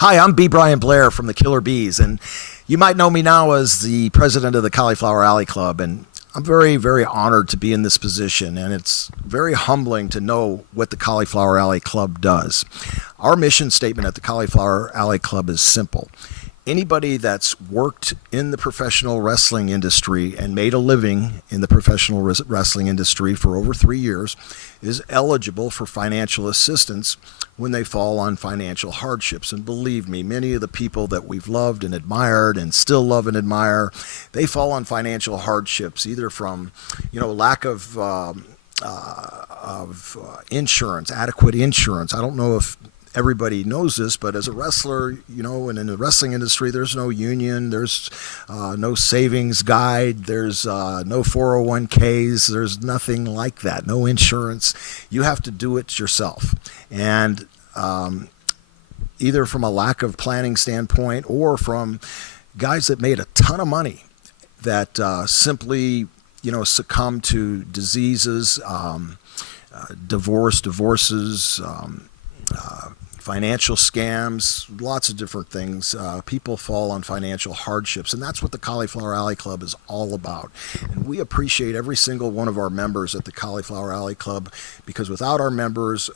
Hi, I'm B. Brian Blair from the Killer Bees, and you might know me now as the president of the Cauliflower Alley Club, and I'm very, very honored to be in this position, and it's very humbling to know what the Cauliflower Alley Club does. Our mission statement at the Cauliflower Alley Club is simple. Anybody that's worked in the professional wrestling industry and made a living in the professional wrestling industry for over 3 years is eligible for financial assistance when they fall on financial hardships. And believe me, many of the people that we've loved and admired and still love and admire, they fall on financial hardships, either from, lack of insurance, adequate insurance. I don't know if everybody knows this, but as a wrestler, and in the wrestling industry, there's no union, there's no savings guide, there's no 401ks, there's nothing like that, no insurance. You have to do it yourself. And either from a lack of planning standpoint or from guys that made a ton of money that simply, succumb to diseases, divorces, financial scams, lots of different things. People fall on financial hardships, and that's what the Cauliflower Alley Club is all about. And we appreciate every single one of our members at the Cauliflower Alley Club, because without our members,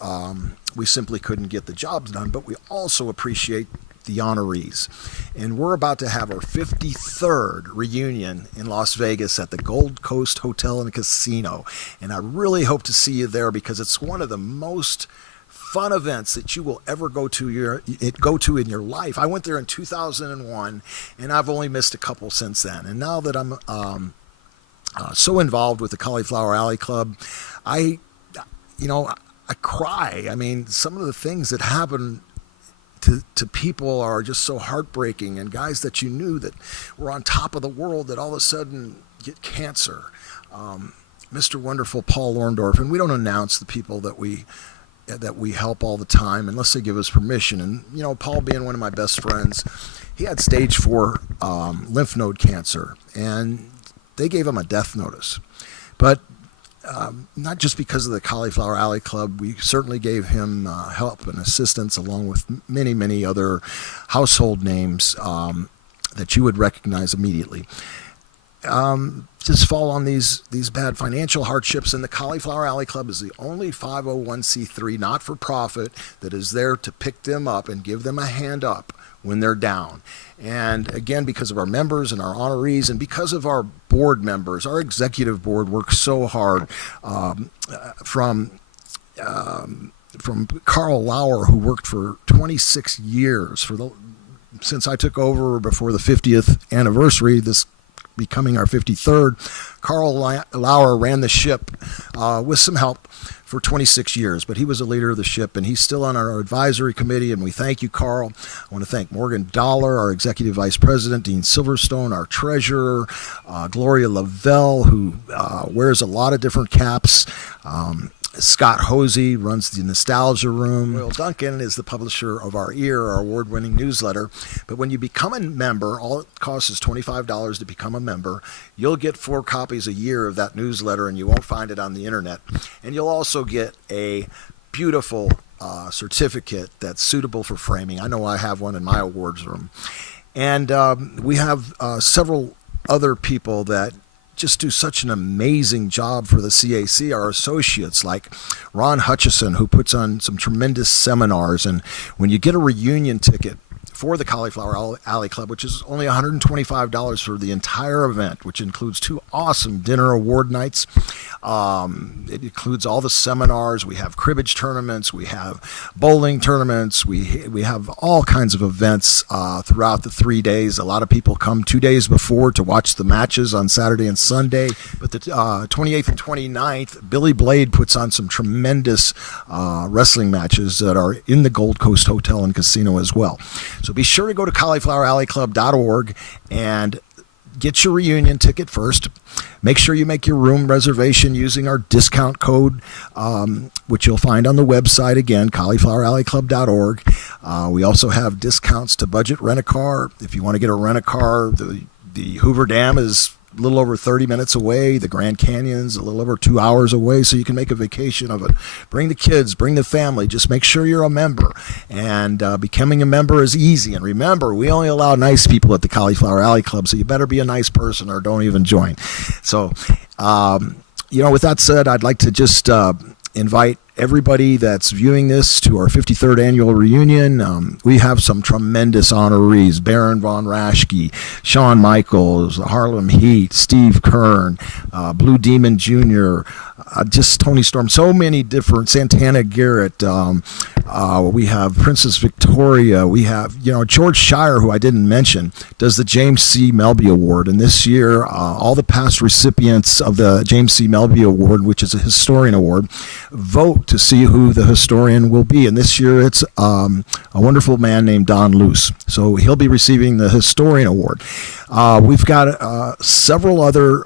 we simply couldn't get the jobs done. But we also appreciate the honorees. And we're about to have our 53rd reunion in Las Vegas at the Gold Coast Hotel and Casino. And I really hope to see you there, because it's one of the most fun events that you will ever go to in your life. I went there in 2001, and I've only missed a couple since then. And now that I'm so involved with the Cauliflower Alley Club, I cry. I mean, some of the things that happen to people are just so heartbreaking, and guys that you knew that were on top of the world that all of a sudden get cancer. Mr. Wonderful Paul Orndorff, and we don't announce the people that we help all the time unless they give us permission. And Paul, being one of my best friends, he had stage 4 lymph node cancer, and they gave him a death notice. But not just because of the Cauliflower Alley Club, we certainly gave him help and assistance, along with many, many other household names that you would recognize immediately. Just fall on these bad financial hardships, and the Cauliflower Alley Club is the only 501c3 not-for-profit that is there to pick them up and give them a hand up when they're down. And again, because of our members and our honorees, and because of our board members, our executive board works so hard, from Carl Lauer, who worked for 26 years since I took over before the 50th anniversary, this becoming our 53rd. Carl Lauer ran the ship with some help for 26 years, but he was a leader of the ship, and he's still on our advisory committee, and we thank you, Carl. I want to thank Morgan Dollar, our executive vice president, Dean Silverstone, our treasurer, Gloria Lavelle, who wears a lot of different caps, Scott Hosey runs the Nostalgia Room. Will Duncan is the publisher of our our award-winning newsletter. But when you become a member, all it costs is $25 to become a member. You'll get 4 copies a year of that newsletter, and you won't find it on the internet. And you'll also get a beautiful certificate that's suitable for framing. I know I have one in my awards room. And we have several other people that just do such an amazing job for the CAC, our associates, like Ron Hutchison, who puts on some tremendous seminars. And when you get a reunion ticket for the Cauliflower Alley Club, which is only $125 for the entire event, which includes 2 awesome dinner award nights. It includes all the seminars. We have cribbage tournaments. We have bowling tournaments. We have all kinds of events throughout the 3 days. A lot of people come 2 days before to watch the matches on Saturday and Sunday. But the 28th and 29th, Billy Blade puts on some tremendous wrestling matches that are in the Gold Coast Hotel and Casino as well. So be sure to go to caulifloweralleyclub.org and get your reunion ticket first. Make sure you make your room reservation using our discount code, which you'll find on the website, again, caulifloweralleyclub.org. We also have discounts to budget rent-a-car. If you want to get a rent-a-car, the Hoover Dam is a little over 30 minutes away. The Grand Canyon's a little over 2 hours away, so you can make a vacation of it. Bring the kids, bring the family. Just make sure you're a member. And becoming a member is easy. And remember, we only allow nice people at the Cauliflower Alley Club, so you better be a nice person or don't even join. So, with that said, I'd like to just invite everybody that's viewing this to our 53rd annual reunion. We have some tremendous honorees: Baron von Raschke, Shawn Michaels, Harlem Heat, Steve Kern, Blue Demon Jr., just Tony Storm, so many different, Santana Garrett. We have Princess Victoria. We have, George Shire, who I didn't mention, does the James C. Melby Award. And this year, all the past recipients of the James C. Melby Award, which is a historian award, vote to see who the historian will be. And this year, it's a wonderful man named Don Luce. So he'll be receiving the historian award. We've got several other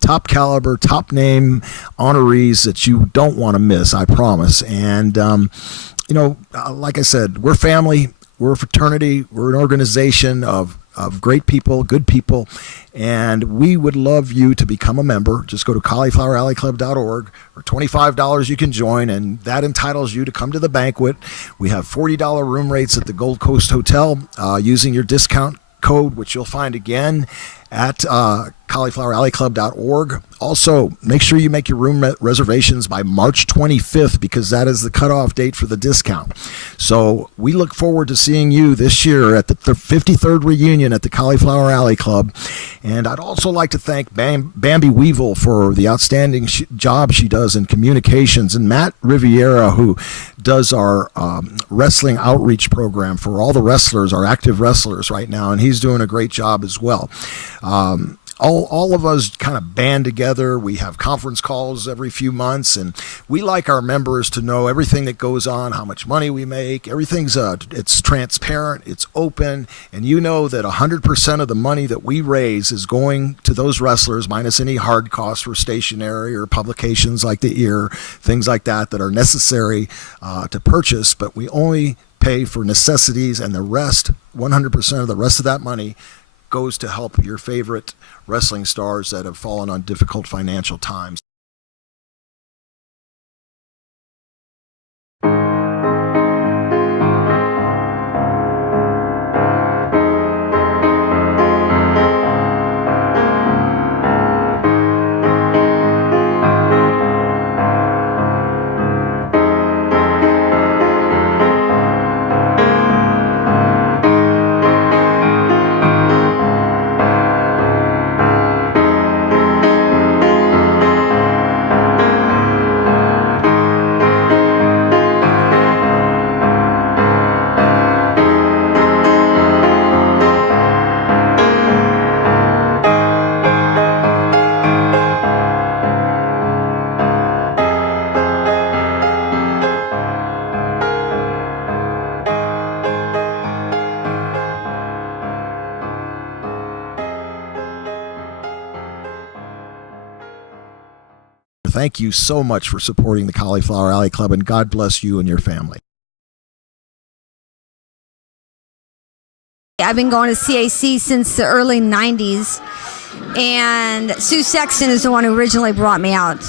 top caliber, top name honorees that you don't want to miss, I promise. And, like I said, we're family, we're a fraternity, we're an organization of great people, good people, and we would love you to become a member. Just go to caulifloweralleyclub.org. For $25 you can join, and that entitles you to come to the banquet. We have $40 room rates at the Gold Coast Hotel using your discount code, which you'll find again at caulifloweralleyclub.org. Also, make sure you make your room reservations by March 25th, because that is the cutoff date for the discount. So we look forward to seeing you this year at the 53rd reunion at the Cauliflower Alley Club. And I'd also like to thank Bambi Weevil for the outstanding job she does in communications, and Matt Riviera, who does our wrestling outreach program for all the wrestlers, our active wrestlers right now, and he's doing a great job as well. All of us kind of band together. We have conference calls every few months, and we like our members to know everything that goes on, how much money we make. Everything's it's transparent, it's open, and you know that 100% of the money that we raise is going to those wrestlers, minus any hard costs for stationery or publications like the ear, things like that are necessary to purchase, but we only pay for necessities, and the rest, 100% of the rest of that money goes to help your favorite wrestling stars that have fallen on difficult financial times. Thank you so much for supporting the Cauliflower Alley Club, and God bless you and your family. I've been going to CAC since the early 90s, and Sue Sexton is the one who originally brought me out.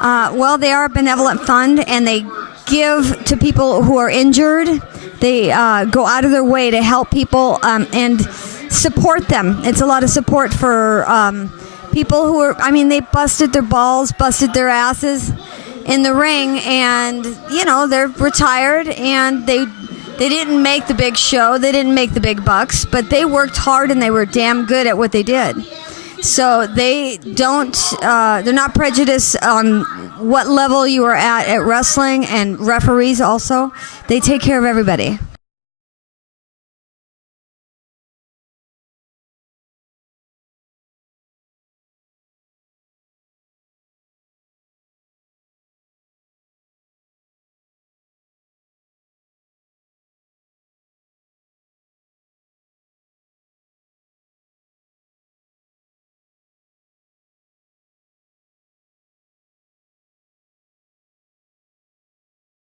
Well, they are a benevolent fund, and they give to people who are injured. They go out of their way to help people and support them. It's a lot of support for people who are, they busted their balls, busted their asses in the ring, and, they're retired, and they didn't make the big show, they didn't make the big bucks, but they worked hard and they were damn good at what they did. So they're not prejudiced on what level you are at wrestling, and referees also. They take care of everybody.